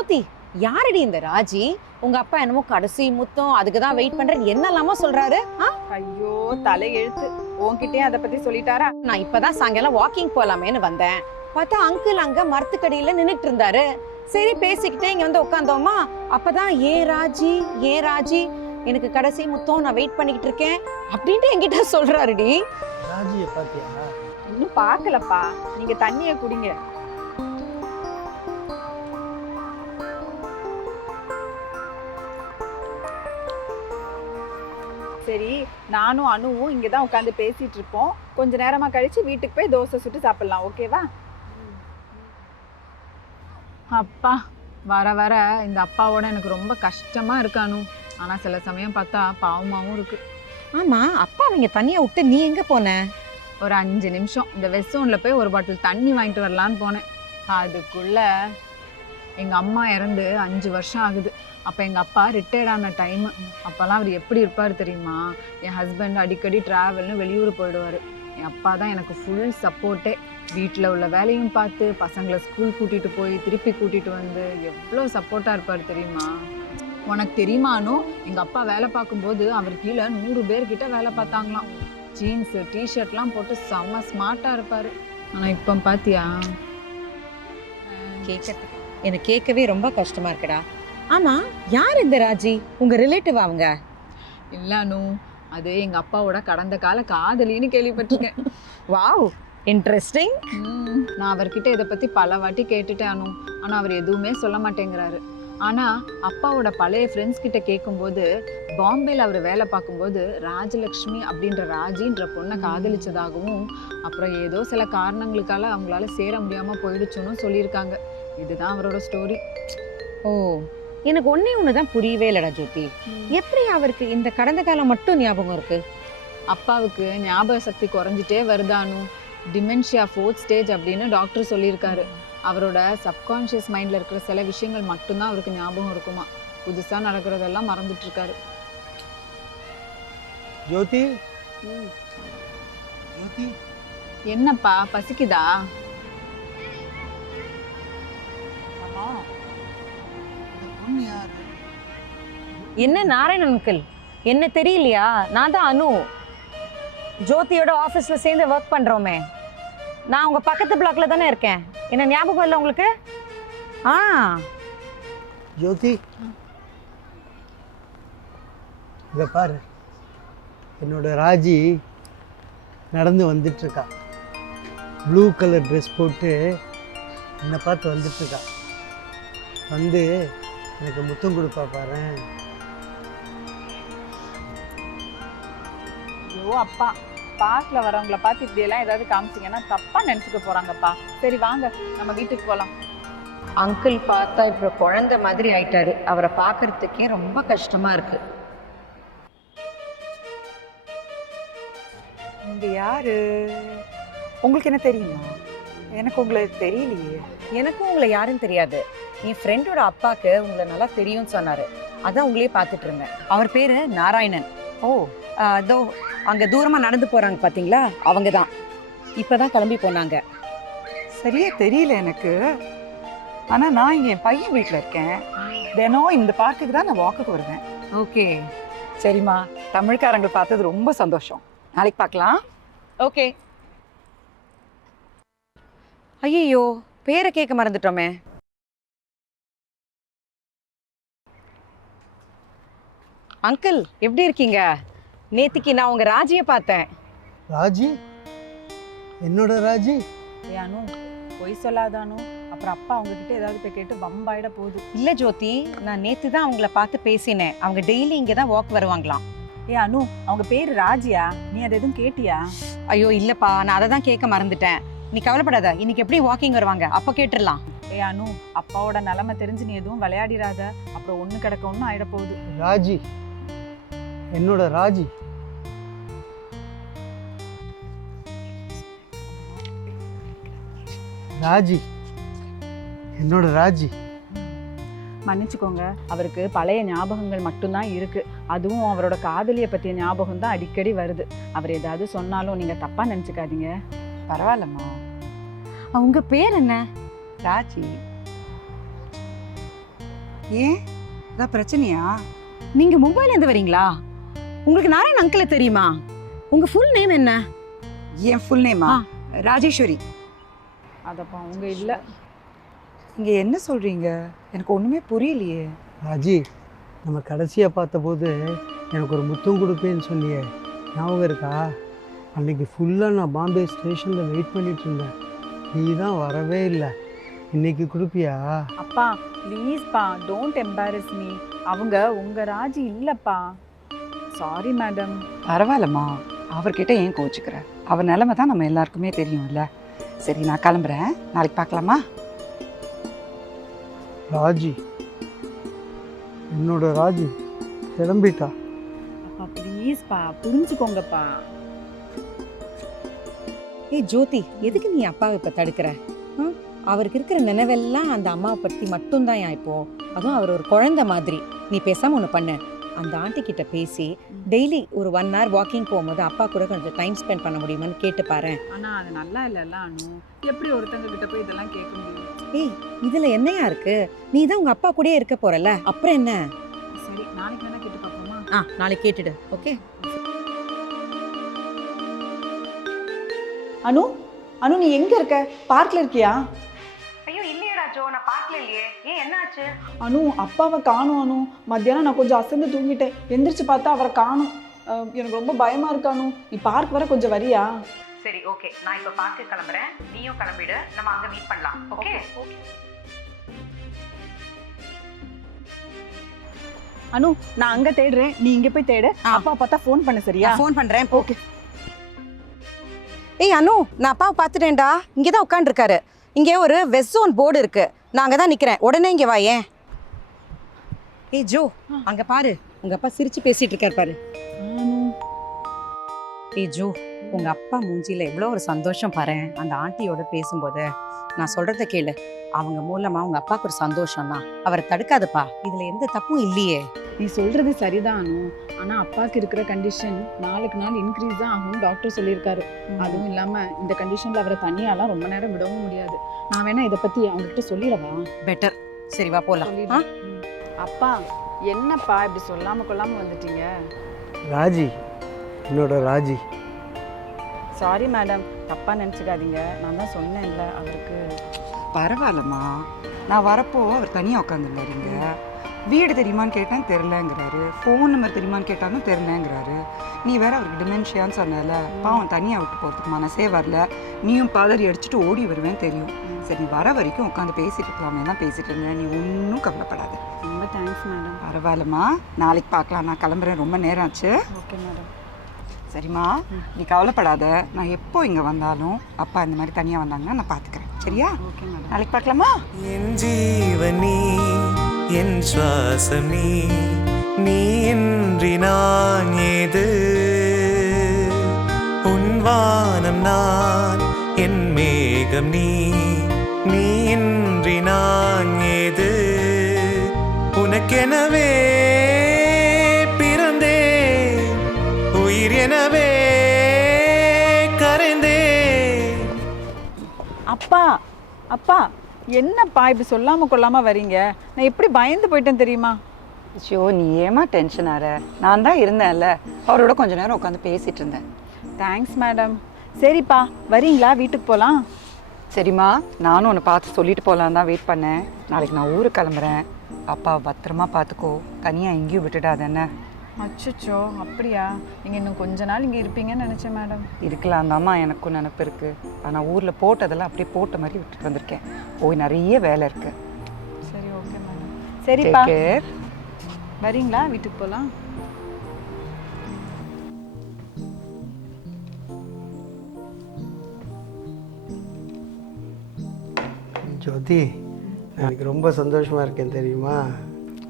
ஜோதி, யாரடி இந்த ராஜி? உங்க அப்பா என்னமோ கடைசி முத்தம் அதுக்கு தான் வெயிட் பண்றேன் என்னெல்லாமோ சொல்றாரு. ஐயோ தலை எழுத்து, உன்கிட்டயே அதை பத்தி சொல்லிட்டாரா? நான் இப்பதான் சாயங்காலம் வாக்கிங் போலாமேன்னு வந்தேன். பார்த்தா அங்கிள் அங்க மரத்துக்கடியில நின்னுட்டு இருந்தாரு. சரி பேசிக்கிட்டே இங்க வந்து உட்காந்தோமா, அப்பதான் ஏன் ராஜி எனக்கு கடைசி முத்தம் நான் வெயிட் பண்ணிக்கிட்டு இருக்கேன் அப்படின்ட்டு என்கிட்ட சொல்றாருடி. ராஜியை பாத்தியா? இன்னும் பாக்கலப்பா, நீங்க தண்ணிய குடிங்க. சரி, நானும் அனுவும் இங்கதான் உட்காந்து பேசிட்டு இருப்போம். கொஞ்ச நேரமா கழிச்சு வீட்டுக்கு போய் தோசை சுட்டு சாப்பிடலாம், ஓகேவா? அப்பா, வர வர இந்த அப்பாவோட எனக்கு ரொம்ப கஷ்டமா இருக்கானு. ஆனா சில சமயம் பார்த்தா பாவமாவும் இருக்கு. ஆமா, அப்பா அவங்க தனியா விட்டு நீ எங்க போன? ஒரு 5 நிமிஷம் இந்த வெஸ்டோன்ல போய் ஒரு பாட்டில் தண்ணி வாங்கிட்டு வரலான்னு போனேன். அதுக்குள்ள எங்க அம்மா இறந்து 5 வருஷம் ஆகுது. அப்போ எங்கள் அப்பா ரிட்டையர்ட் ஆன டைமு. அப்போல்லாம் அவர் எப்படி இருப்பார் தெரியுமா? என் ஹஸ்பண்ட் அடிக்கடி ட்ராவல்னு வெளியூர் போயிடுவார். என் அப்பா தான் எனக்கு ஃபுல் சப்போர்ட்டே. வீட்டில் உள்ள வேலையும் பார்த்து பசங்களை ஸ்கூல் கூட்டிகிட்டு போய் திருப்பி கூட்டிகிட்டு வந்து எவ்வளோ சப்போர்ட்டாக இருப்பார் தெரியுமா? உனக்கு தெரியுமானோ, எங்கள் அப்பா வேலை பார்க்கும்போது அவர் கீழே 100 பேர்கிட்ட வேலை பார்த்தாங்களாம். ஜீன்ஸு டிஷர்ட்லாம் போட்டு செம்ம ஸ்மார்ட்டாக இருப்பார். ஆனால் இப்போ பார்த்தியா, கேட்கறதுக்கு எனக்கு கேட்கவே ரொம்ப கஷ்டமா இருக்குடா. ஆமா, யார் இந்த ராஜி? உங்க ரிலேட்டிவ் அவங்க? இல்லனு, அது எங்க அப்பாவோட கடந்த கால காதலின்னு கேள்விப்பட்டிருக்கேன். Wow, interesting. நான் அவர்கிட்ட இதை பத்தி பல வாட்டி கேட்டுட்டேன் அனு. ஆனா அவர் எதுவுமே சொல்ல மாட்டேங்கிறாரு. ஆனா அப்பாவோட பழைய ஃப்ரெண்ட்ஸ் கிட்ட கேட்கும்போது, பாம்பேல அவர் வேலை பார்க்கும்போது ராஜலக்ஷ்மி அப்படின்ற ராஜின்ற பொண்ணை காதலிச்சதாகவும், அப்புறம் ஏதோ சில காரணங்களுக்கால அவங்களால சேர முடியாம போயிடுச்சுன்னு சொல்லியிருக்காங்க. இதுதான் அவரோட ஸ்டோரி. ஓ, எனக்கு ஒண்ணுதான் புரியவே இல்லடா ஜோதி. எப்படி அவருக்கு இந்த கடந்த காலம் மட்டும் ஞாபகம் இருக்கு? அப்பாவுக்கு ஞாபக சக்தி குறைஞ்சிட்டே வருதானு. டிமென்ஷியா 4th ஸ்டேஜ் அப்படின்னு டாக்டர் சொல்லியிருக்காரு. அவரோட சப்கான்ஷியஸ் மைண்ட்ல இருக்கிற சில விஷயங்கள் மட்டும்தான் அவருக்கு ஞாபகம் இருக்குமா. புதுசா நடக்கிறதெல்லாம் மறந்துட்டு இருக்காரு. ஜோதி, ஜோதி, என்னப்பா பசிக்குதா? என்ன நாராயணன் அங்கிள், என்ன தெரியலையா? நான் தான் அனு, ஜோதியோட ஆஃபீஸ்ல சேர்ந்து ஒர்க் பண்றோமே. நான் உங்க பக்கத்து பிளாக்ல தானே இருக்கேன். என்ன ஞாபகம் இல்லை உங்களுக்கு? ஜோதி, இங்க பாரு, என்னோட ராஜி நடந்து வந்துட்டு இருக்கா. ப்ளூ கலர் ட்ரெஸ் போட்டு என்னை பார்த்து வந்துட்டு இருக்கா. வந்து எனக்கு முத்தம் கொடுப்பா பாரு. ஐயோ அப்பா, பார்க்ல வரவங்கள பார்த்து இப்படி எல்லாம் ஏதாவது காமிச்சிங்கன்னா தப்பா நினைச்சுக்க போறாங்கப்பா. சரி வாங்க, நம்ம வீட்டுக்கு போலாம். அங்கிள் பார்த்தா இப்போ குழந்தை மாதிரி ஆயிட்டாரு. அவரை பார்க்கறதுக்கே ரொம்ப கஷ்டமா இருக்கு. இங்க யாரு? உங்களுக்கு என்ன தெரியுமா? எனக்கு உங்களை தெரியலையே. எனக்கும் உங்களை யாரும் தெரியாது. என் ஃப்ரெண்டோட அப்பாவுக்கு உங்களை நல்லா தெரியும்னு சொன்னாரு. அதான் உங்களையே பார்த்துட்டு இருந்தேன். அவர் பேரு நாராயணன். ஓ, அதோ அங்க தூரமா நடந்து போறாங்க பாத்தீங்களா, அவங்க தான். இப்பதான் கிளம்பி போனாங்க. சரியா தெரியல எனக்கு. ஆனா நான் இங்க என் பையன் வீட்டுல இருக்கேன். தினம் இந்த பார்க்குக்கு தான் நான் வாக்குக்கு வருவேன். ஓகே, சரிம்மா, தமிழ்காரங்களை பார்த்தது ரொம்ப சந்தோஷம். நாளைக்கு பார்க்கலாம். ஓகே. ஐயோ, பேரை கேட்க மறந்துட்டோமே. அங்கிள் எப்படி இருக்கீங்க? நேத்திக்கு நான் உங்க ராஜியை பார்த்தேன். ராஜி? என்னோட ராஜி? அனு, பொய் சொல்லாதானு. அப்புறம் அப்பா அவங்க கிட்ட ஏதாவது போய் கேட்டு வம்பாயிட போகுது. இல்ல ஜோதி, நான் நேத்து தான் அவங்கள பார்த்து பேசினேன். அவங்க டெய்லி இங்க தான் வாக் வருவாங்களாம். அனு, அவங்க பேரு ராஜியா? நீ அதை எதுவும் கேட்டியா? ஐயோ இல்லப்பா, நான் அதை தான் கேட்க மறந்துட்டேன். நீ கவலைப்படாத, இன்னைக்கு எப்படி வாக்கிங் வருவாங்க, அப்ப கேட்டுடலாம். அனு, அப்பாவோட நிலைமை தெரிஞ்சு நீ எதுவும் விளையாடிராத. அப்புறம் ஒண்ணு கிடக்க ஒண்ணு ஆயிட போகுது. ராஜி, என்னோட ராஜி. ராஜி, என்னோட ராஜி. மன்னிச்சுக்கோங்க, அவருக்கு பழைய ஞாபகங்கள் மட்டும்தான் இருக்கு. அதுவும் அவரோட காதலியை பற்றிய ஞாபகம் தான் அடிக்கடி வருது. அவர் ஏதாவது சொன்னாலும் நீங்க தப்பா நினைச்சுக்காதீங்க. பரவாயில்லம்மா. உங்க பேர் என்ன? ராஜி. ஏன் ஏதாவது பிரச்சனையா? நீங்க மும்பைல இருந்து வரீங்களா? உங்களுக்கு நாராயண் அங்கிள தெரியுமா? உங்க ஃபுல் நேம் என்ன? என் ஃபுல் நேமா? ராஜேஸ்வரி. அதப்பா அவங்க இல்லை. இங்க என்ன சொல்றீங்க? எனக்கு ஒண்ணுமே புரியலையே. ராஜி, நம்ம கடைசியாக பார்த்தபோது எனக்கு ஒரு முத்தம் கொடுப்பேன்னு சொன்னியே, ஞாபகம் இருக்கா? அன்றைக்கி ஃபுல்லாக நான் பாம்பே ஸ்டேஷனில் வெயிட் பண்ணிட்டு இருந்தேன். நீ தான் வரவே இல்லை. இன்னைக்கு கொடுப்பியா? அப்பா ப்ளீஸ்ப்பா, டோன்ட் எம்பாரஸ் மீ. அவங்க உங்க ராஜி இல்லப்பா. Sorry madam. பரவாயில்லம்மா, அவர்கிட்ட ஏன் கோச்சுக்கிற? அவர் நிலைமை தான் நம்ம எல்லாருக்குமே தெரியும்ல. சரி, நான் கிளம்புறேன். நாளைக்கு பார்க்கலாமா? ராஜி, என்னோட ராஜி கிளம்பிட்டா. அப்பா ப்ளீஸ்ப்பா, புரிஞ்சுக்கோங்கப்பா. ஏய் ஜோதி, எதுக்கு நீ அப்பாவை இப்ப தடுக்கிற? அவருக்கு இருக்கிற நினைவெல்லாம் அந்த அம்மாவை பத்தி மட்டும்தான் இப்போ. அதுவும் அவர் ஒரு குழந்தை மாதிரி. நீ பேசாம ஒண்ணு பண்ணு, அந்த ஆண்டி கிட்ட பேசி டெய்லி ஒரு 1 hour வாக்கிங் போகும்போது அப்பா கூட கொஞ்சம் டைம் ஸ்பெண்ட் பண்ண முடியுமான்னு கேட்டு பாரு. ஆனா அது நல்லா இல்லைல்ல அனு. எப்படி ஒருத்தங்க கிட்ட போய் இதெல்லாம் கேட்க முடியும்? ஏய், இதுல என்னையா இருக்கு? நீ தான் உங்க அப்பா கூடயே இருக்க போறல, அப்புறம் என்ன? சரி, நாளைக்கு வேணா கேட்டு பார்ப்போமா? நாளைக்கு கேட்டுடு. ஓகே. அனு, அனு நீ எங்க இருக்க? பார்க்ல இருக்கியா? ஐயோ இல்லையே ராஜோ, நான் பார்க்கல இல்லையே. ஏன் என்னாச்சு? அனு, அப்பாவை காணும் அனு. மத்தியானம் நான் கொஞ்சம் அசந்து தூங்கிட்டேன். எந்திரிச்சு பார்த்தா அவரை காணும். எனக்கு ரொம்ப பயமா இருக்கு அனு. நீ பார்க் வர கொஞ்சம் வரியா? சரி ஓகே, நான் இப்ப பார்க்க கிளம்புறேன். நீயும் கிளம்பிடு, நம்ம அங்க மீட் பண்ணலாம். ஓகே? அனு, நான் அங்க தேடுறேன், நீ இங்க போய் தேடு. அப்பா பார்த்தா ஃபோன் பண்ணு, சரியா? ஃபோன் பண்றேன். ஓகே. ஏய் அனு, நான் அப்பாவை பார்த்துட்டேன்டா. இங்கே தான் உட்காந்துருக்காரு. இங்கே ஒரு வெஸ்ட் ஜோன் போர்டு இருக்கு. நான் அங்கே தான் நிற்கிறேன். உடனே இங்கே வா. ஏன்? ஏய் ஜோ, அங்கே பாரு, உங்கள் அப்பா சிரிச்சு பேசிட்டு இருக்காரு பாரு. ஏய் ஜோ, உங்கள் அப்பா மூஞ்சியில் எவ்வளோ ஒரு சந்தோஷம் பாரு அந்த ஆண்டியோட பேசும்போது. நான் சொல்கிறத கேளு. அவங்க மூலமாக உங்கள் அப்பாவுக்கு ஒரு சந்தோஷம்னா அவரை தடுக்காதப்பா. இதில் எந்த தப்பும் இல்லையே. நீ சொல்றது சரிதான் அனு. ஆனா அப்பாவுக்கு இருக்கிற கண்டிஷன் நாளுக்கு நாள் இன்க்ரீஸ் தான் ஆகும் டாக்டர் சொல்லியிருக்காரு. அதுவும் இல்லாம இந்த கண்டிஷன்ல அவரை தனியாலாம் ரொம்ப நேரம் விடவும் முடியாது. நான் வேணா இதை பத்தி அவங்ககிட்ட சொல்லிடவா? பெட்டர். சரி வா போகலாம். அப்பா என்னப்பா இப்படி சொல்லாம கொள்ளாம வந்துட்டீங்க? ராஜி, என்னோட ராஜி. சாரி மேடம், தப்பா நினச்சிக்காதீங்க. நான் தான் சொன்னேன்ல அவருக்கு. பரவாயில்லம்மா, நான் வரப்போ அவர் தனியாக உட்காந்துருந்தாருங்க. வீடு தெரியுமான்னு கேட்டேன், தெரிலங்கிறாரு. ஃபோன் நம்பர் தெரியுமான்னு கேட்டாலும் தெரிலங்கிறாரு. நீ வேற அவருக்கு டிமென்ஷியான்னு சொன்னால, பாவம் தனியாக விட்டு போகிறதுக்கு மனசே வரல. நீயும் பாதறி அடிச்சுட்டு ஓடி வருவேன்னு தெரியும். சரி, நீ வர வரைக்கும் உட்காந்து பேசிட்டு இருக்கலாமே தான் பேசிட்டு இருந்தேன். நீ ஒன்றும் கவலைப்படாத. ரொம்ப தேங்க்ஸ் மேடம். பரவாயில்லம்மா, நாளைக்கு பார்க்கலாம். நான் கிளம்புறேன், ரொம்ப நேரம் ஆச்சு. Okay madam. சரிம்மா, நீ கவலைப்படாத. நான் எப்போ இங்கே வந்தாலும் அப்பா இந்த மாதிரி தனியாக வந்தாங்கன்னா நான் பார்த்துக்கிறேன். சரியா? Okay madam. நாளைக்கு பார்க்கலாமா? என் ஜீவனி, என் சுவாசமி, நீ இன்றி நான் ஏது? உன் வானம் நான், என் மேகம் நீ, நீ இன்றி நான் ஏது? உனக்கெனவே பிறந்தே, உயிர் எனவே கரைந்தே. அப்பா, அப்பா என்னப்பா இப்படி சொல்லாம கொள்ளாம வரீங்க? நான் எப்படி பயந்து போயிட்டேன் தெரியுமா? ஐயோ, நீ ஏமா டென்ஷன் ஆற? நான் தான் இருந்தேன்ல, அவரோட கொஞ்ச நேரம் உட்காந்து பேசிட்டு இருந்தேன். Thanks madam. சரிப்பா, வரீங்களா? வீட்டுக்கு போகலாம். சரிம்மா, நானும் உன்னை பார்த்து சொல்லிட்டு போகலான்னு தான் வெயிட் பண்ணேன். நாளைக்கு நான் ஊருக்கு கிளம்புறேன். அப்பா பத்திரமா பார்த்துக்கோ, தனியாக எங்கேயும் விட்டுடாத என்ன? அச்சோ அப்படியா? நீங்க இன்னும் கொஞ்ச நாள் இங்க இருப்பீங்கன்னு நினைச்சேன் மேடம். இருக்கலாம் தாம்மா, எனக்கும் நினப்பு இருக்குது. ஆனால் ஊரில் போட்டதெல்லாம் அப்படியே போட்ட மாதிரி விட்டுட்டு வந்திருக்கேன். போய் நிறைய வேலை இருக்குது. சரி ஓகே மேடம். சரிப்பா, Take care. வரீங்களா? வீட்டுக்கு போகலாம். ஜோதி, எனக்கு ரொம்ப சந்தோஷமாக இருக்கேன் தெரியுமா?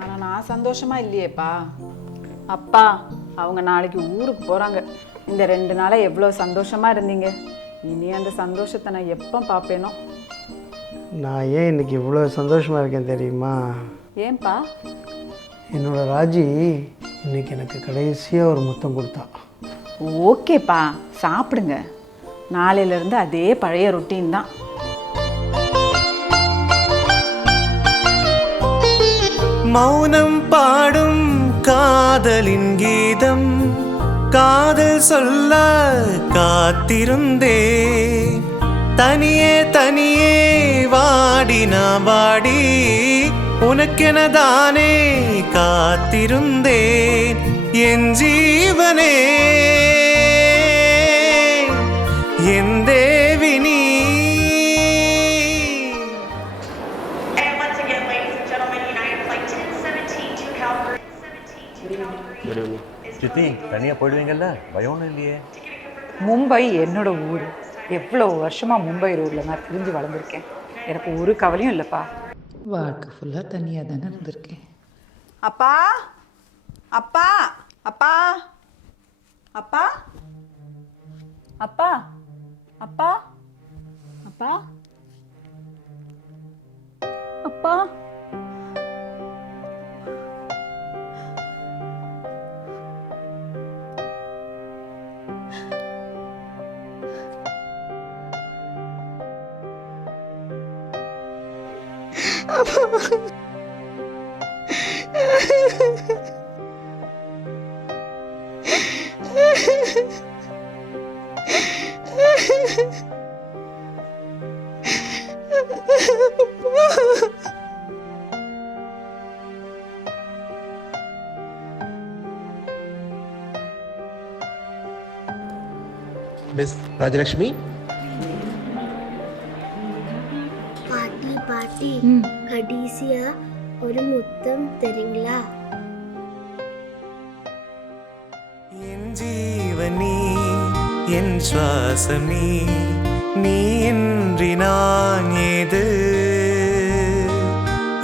ஆனா நான் சந்தோஷமா இல்லையேப்பா. அப்பா அவங்க நாளைக்கு ஊருக்கு போறாங்க. இந்த 2 நாளா எவ்வளோ சந்தோஷமா இருந்தீங்க. இனி அந்த சந்தோஷத்தை நான் எப்போ பார்ப்பேனோ. நான் ஏன் இன்னைக்கு இவ்வளோ சந்தோஷமாக இருக்கேன் தெரியுமா? ஏன்பா? என்னோட ராஜி இன்னைக்கு எனக்கு கடைசியாக ஒரு முத்தம் கொடுத்தா. ஓகேப்பா, சாப்பிடுங்க. நாளையிலேருந்து அதே பழைய ரொட்டீன் தான். மௌனம் பாடும் காதலின் கீதம் காதல் சொல்ல காத்திருந்தே தனியே தனியே வாடினா வாடி உனக்கெனதானே காத்திருந்தேன் என் ஜீவனே என் தேவி நீ. And once again, ladies and gentlemen, United Flight 1017 to Calgary. 17 to Calgary. சித்தி தனியாக போயிடுவீங்கல்ல பயம் ஒன்றும் இல்லையே. மும்பை என்னோட ஊர். எவ்வளோ வருஷமாக மும்பை ரோடில் நான் திரிஞ்சு வளர்ந்துருக்கேன். எனக்கு ஒரு கவலையும் இல்லைப்பா. வாழ்க்கை ஃபுல்லாக தனியாக தானே இருந்திருக்கேன். அப்பா அப்பா அப்பா அப்பா அப்பா அப்பா அப்பா அப்பா மிஸ் ராஜலக்ஷ்மி, பாட்டி பாட்டி கடைசியா ஒரு முத்தம் தரீங்களா? என் ஜீவனி என் சுவாசம் நீ நீ இன்றி நான் ஏது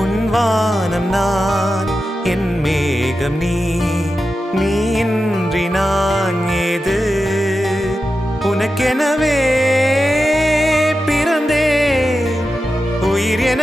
உன் வானம் நான் என் மேகம் நீ நீ இன்றி நான் ஏது உனக்கெனவே பிறந்தே உயிர் என